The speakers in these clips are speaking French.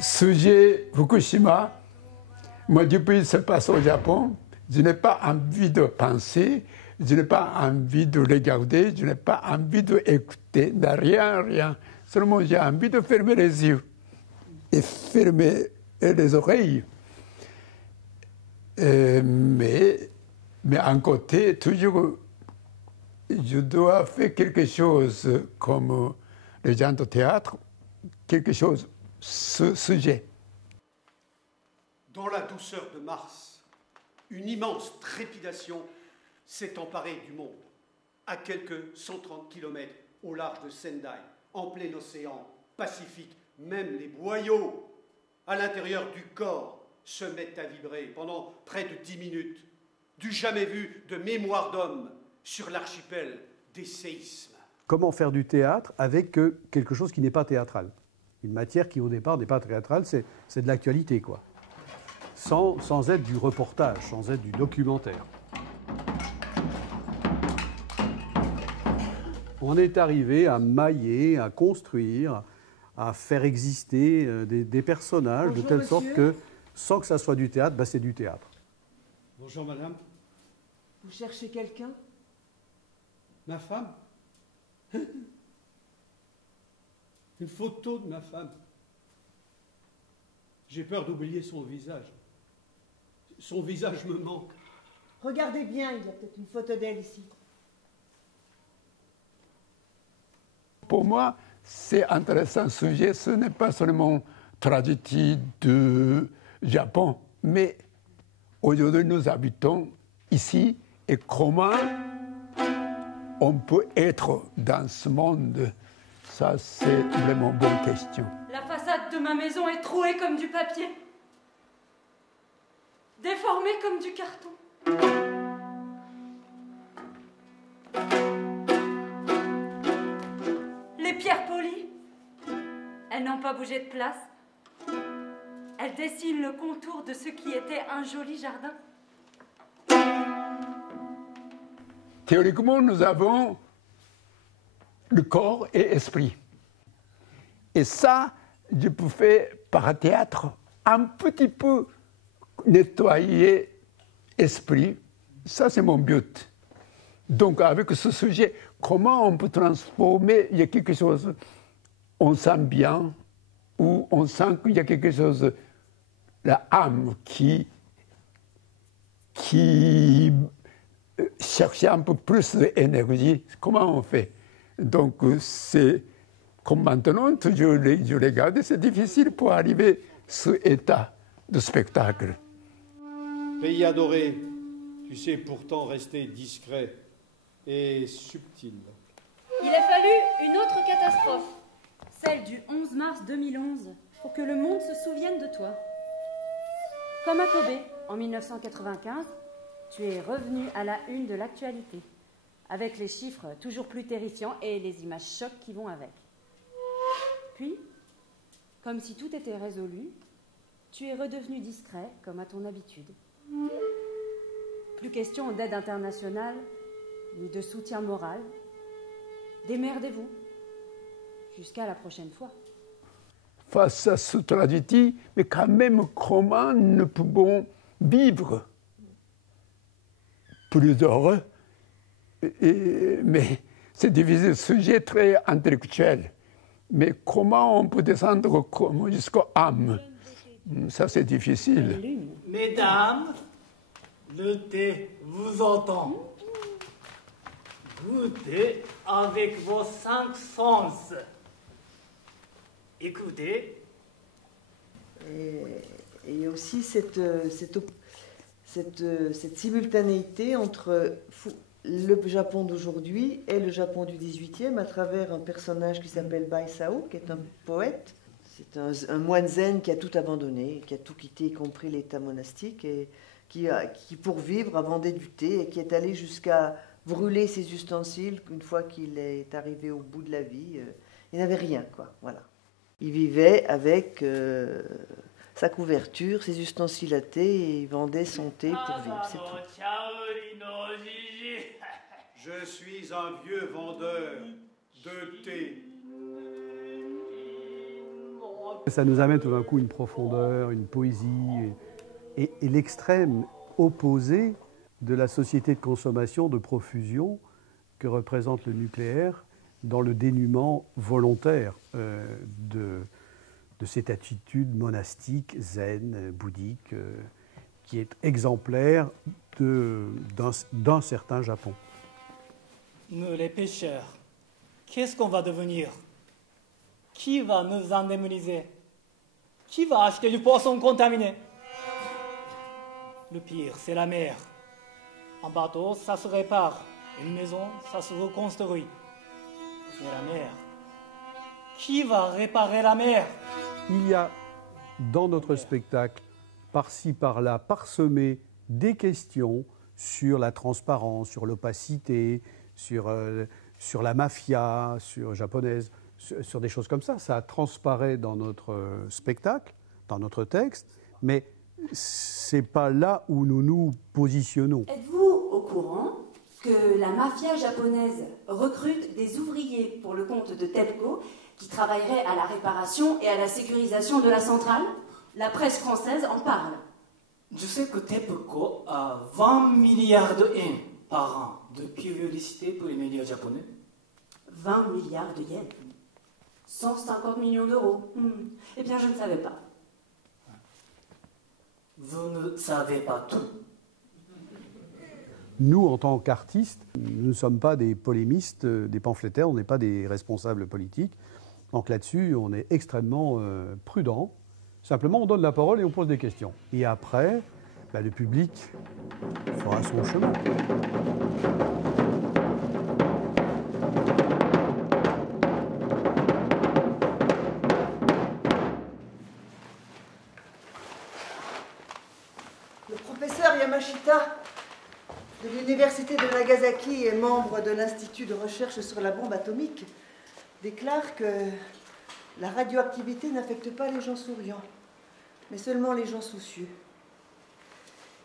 Sujet Fukushima, moi depuis que ça passe au Japon, je n'ai pas envie de penser, je n'ai pas envie de regarder, je n'ai pas envie d'écouter, rien. Seulement j'ai envie de fermer les yeux et fermer les oreilles. Mais en côté, toujours, je dois faire quelque chose comme les gens de théâtre, quelque chose, ce sujet. Dans la douceur de Mars, une immense trépidation s'est emparée du monde, à quelques 130 km au large de Sendai, en plein océan Pacifique. Même les boyaux à l'intérieur du corps se mettent à vibrer pendant près de 10 minutes. Du jamais vu de mémoire d'homme sur l'archipel des séismes. Comment faire du théâtre avec quelque chose qui n'est pas théâtral? Une matière qui au départ n'est pas théâtrale, c'est de l'actualité, quoi. Sans être du reportage, sans être du documentaire. On est arrivé à mailler, à construire, à faire exister des personnages. Bonjour, de telle sorte que, sans que ça soit du théâtre, c'est du théâtre. Bonjour madame. Vous cherchez quelqu'un? Ma femme. Une photo de ma femme. J'ai peur d'oublier son visage. Son visage me manque. Regardez bien, il y a peut-être une photo d'elle ici. Pour moi, c'est intéressant ce sujet. Ce n'est pas seulement tragédie du Japon, mais aujourd'hui nous habitons ici et comment on peut être dans ce monde. Ça, c'est vraiment une bonne question. La façade de ma maison est trouée comme du papier, déformée comme du carton. Les pierres polies, elles n'ont pas bougé de place. Elles dessinent le contour de ce qui était un joli jardin. Théoriquement, nous avons le corps et l'esprit. Et ça, je peux faire par théâtre un petit peu nettoyer l'esprit. Ça, c'est mon but. Donc, avec ce sujet, comment on peut transformer, il y a quelque chose, on sent bien, ou on sent qu'il y a quelque chose, l'âme qui cherche un peu plus d'énergie. Comment on fait? Donc, c'est comme maintenant, je regarde, c'est difficile pour arriver à cet état de spectacle. Pays adoré, tu sais pourtant rester discret et subtil. Il a fallu une autre catastrophe, celle du 11 mars 2011, pour que le monde se souvienne de toi. Comme à Kobe, en 1995, tu es revenu à la une de l'actualité, avec les chiffres toujours plus terrifiants et les images chocs qui vont avec. Puis, comme si tout était résolu, tu es redevenu discret, comme à ton habitude. Plus question d'aide internationale, ni de soutien moral. Démerdez-vous. Jusqu'à la prochaine fois. Face à cette tragédie, mais quand même, comment nous pouvons vivre plus heureux? Mais c'est difficile, le sujet très intellectuel. Mais comment on peut descendre jusqu'à l'âme? Ça, c'est difficile. Mesdames, le thé vous entend. Goûtez avec vos 5 sens. Écoutez. Et aussi cette simultanéité entre le Japon d'aujourd'hui et le Japon du XVIIIe à travers un personnage qui s'appelle Baisao, qui est un poète. C'est un moine zen qui a tout abandonné, qui a tout quitté, y compris l'état monastique, et qui pour vivre, a vendu du thé et qui est allé jusqu'à brûler ses ustensiles une fois qu'il est arrivé au bout de la vie. Il n'avait rien, quoi. Voilà. Il vivait avec sa couverture, ses ustensiles à thé, et il vendait son thé pour vivre, c'est tout. Je suis un vieux vendeur de thé. Ça nous amène tout d'un coup une profondeur, une poésie et l'extrême opposé de la société de consommation, de profusion que représente le nucléaire dans le dénuement volontaire de cette attitude monastique, zen, bouddhique, qui est exemplaire d'un certain Japon. Nous, les pêcheurs, qu'est-ce qu'on va devenir? Qui va nous indemniser? Qui va acheter du poisson contaminé? Le pire, c'est la mer. Un bateau, ça se répare. Une maison, ça se reconstruit. Mais la mer, qui va réparer la mer? Il y a dans notre spectacle, par-ci, par-là, parsemé des questions sur la transparence, sur l'opacité, sur la mafia japonaise, sur des choses comme ça. Ça transparaît dans notre spectacle, dans notre texte, mais c'est pas là où nous nous positionnons. Êtes-vous au courant que la mafia japonaise recrute des ouvriers pour le compte de TEPCO qui travailleraient à la réparation et à la sécurisation de la centrale? La presse française en parle. Je sais que TEPCO a 20 milliards de yens par an de publicité pour les médias japonais. 20 milliards de yens. 150 millions d'euros. Eh bien, je ne savais pas. Vous ne savez pas tout. Nous, en tant qu'artistes, nous ne sommes pas des polémistes, des pamphlétaires, on n'est pas des responsables politiques. Donc là-dessus, on est extrêmement prudent. Simplement, on donne la parole et on pose des questions. Et après, le public fera son chemin. Le professeur Yamashita de l'université de Nagasaki et membre de l'Institut de recherche sur la bombe atomique déclare que la radioactivité n'affecte pas les gens souriants, mais seulement les gens soucieux.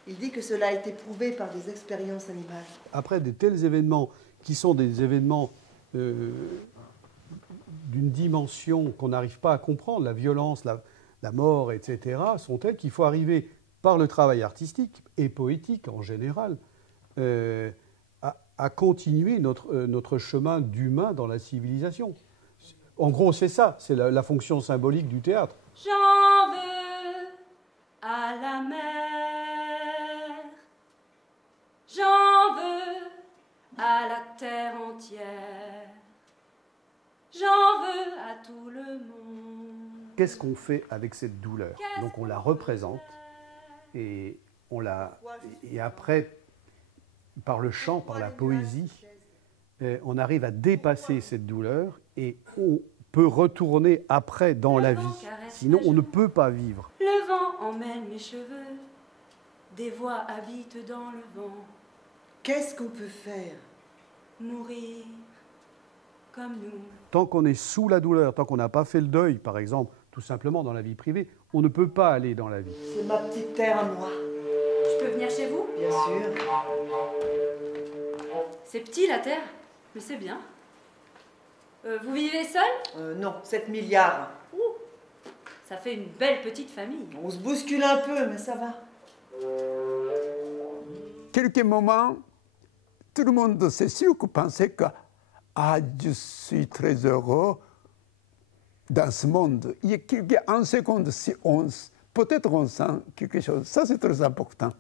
Il dit que cela a été prouvé par des expériences animales. Après de tels événements, qui sont des événements d'une dimension qu'on n'arrive pas à comprendre, la violence, la mort, etc., sont telles qu'il faut arriver, par le travail artistique et poétique en général, à continuer notre chemin d'humain dans la civilisation. En gros, c'est ça, c'est la fonction symbolique du théâtre. J'en veux à la mer, j'en veux à la terre entière, j'en veux à tout le monde. Qu'est-ce qu'on fait avec cette douleur? Donc on la représente et après, par le chant, par la poésie, on arrive à dépasser cette douleur et on peut retourner après dans la vie. Sinon, on ne peut pas vivre. Le vent emmène mes cheveux, des voix habitent dans le vent. Qu'est-ce qu'on peut faire? Mourir comme nous. Tant qu'on est sous la douleur, tant qu'on n'a pas fait le deuil, par exemple, tout simplement dans la vie privée, on ne peut pas aller dans la vie. C'est ma petite terre à moi. Je peux venir chez vous? Bien sûr. C'est petit la terre, mais c'est bien. Vous vivez seul? Non, 7 milliards. Ça fait une belle petite famille. On se bouscule un peu, mais ça va. Quelques moments, tout le monde, c'est sûr, que pensait que je suis très heureux dans ce monde. Il y a en seconde, si peut-être on sent quelque chose. Ça, c'est très important.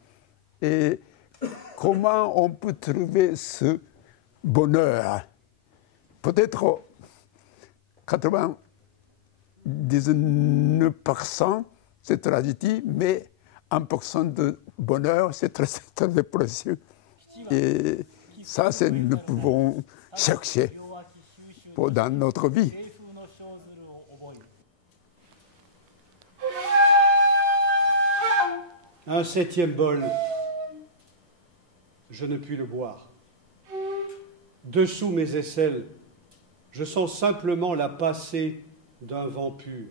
Et comment on peut trouver ce bonheur? Peut-être 99% c'est tragédie, mais 1% de bonheur, c'est très, très précieux. Et ça, nous pouvons chercher dans notre vie. Un 7e bol, je ne puis le boire. Dessous mes aisselles, je sens simplement la passée d'un vent pur.